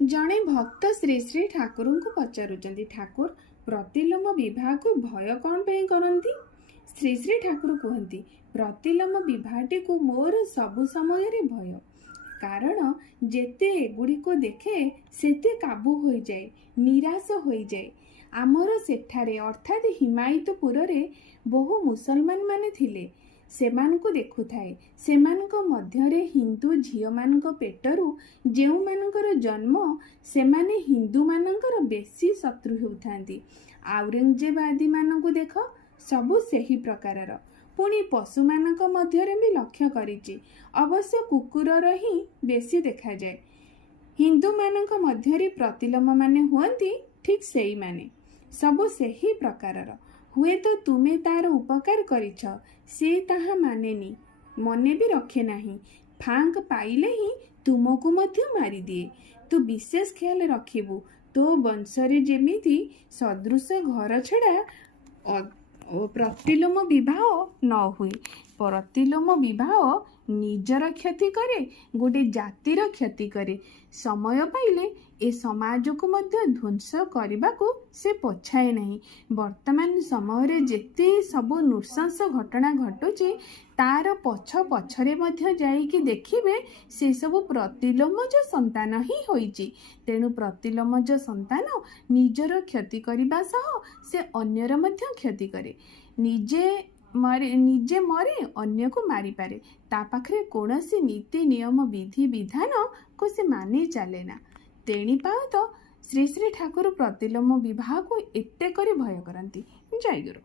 जड़े भक्त श्री श्री ठाकुर को पचारुचंदी, ठाकुर प्रतिलोम विवाह को भय कौन पे करती? श्री श्री ठाकुर कहती प्रतिलोम विवाहटी को मोर सबु समय भय, कारण जेते एगुड़ी देखे सेते काबू हो जाए, निराश हो जाए। आमर सेठारे अर्थात हिमायतपुर रे बहु मुसलमान माने थिले, सेमानकु देखुथाए। सेमानक मध्यरे हिंदू झियो मानक पेटरू जेउ मानकर जन्म सेमाने हिंदू मानकर बेसी शत्रु होउथांती। औरंगजेब आदि मानकु देख सबु सेही प्रकारर। पुणी पशु मानक मध्यरे भी लक्ष्य करिछि, अवश्य कुकुरर ही बेसी देखा जाए। हिंदू मानक मध्यरे प्रतिलोम माने हुअंती ठीक सेई माने, सबु सेही प्रकारर। हुए तो तुमे तार उपकार करिछ, से ताहा मानेनी, मने भी रखे नाही। फांक पाइले ही तुमको मध्य मारी दिए। तू विशेष ख्याल रखिबू, तो वंशरे जेमिति सदृश घर छड़ा प्रतिलोम विवाह न हुए। प्रतिलोम विवाह निजर क्षति करे, गोटे जातिर क्षति करे। समय पाइले ए समाज को मध्य ध्वंस करने को से पछाए नहीं। वर्तमान समय जेते सबो नृशंस घटना घटुची तार पछ पछरे मध्य जाइकी देखिबे से सबो प्रतिलोमज संतान ही होइची। तेणु प्रतिलोमज संतान निजर क्षति करने सह से अन्यर मध्य क्षति करे। निजे मरे अन्य को मारी पारे, ता पाखरे कौनसी नीति नियम विधि विधान को से मानी चले ना। तेणी पाओ तो श्री श्री ठाकुर प्रतिलोम विवाह को एते करी भय करती। जय गुरु।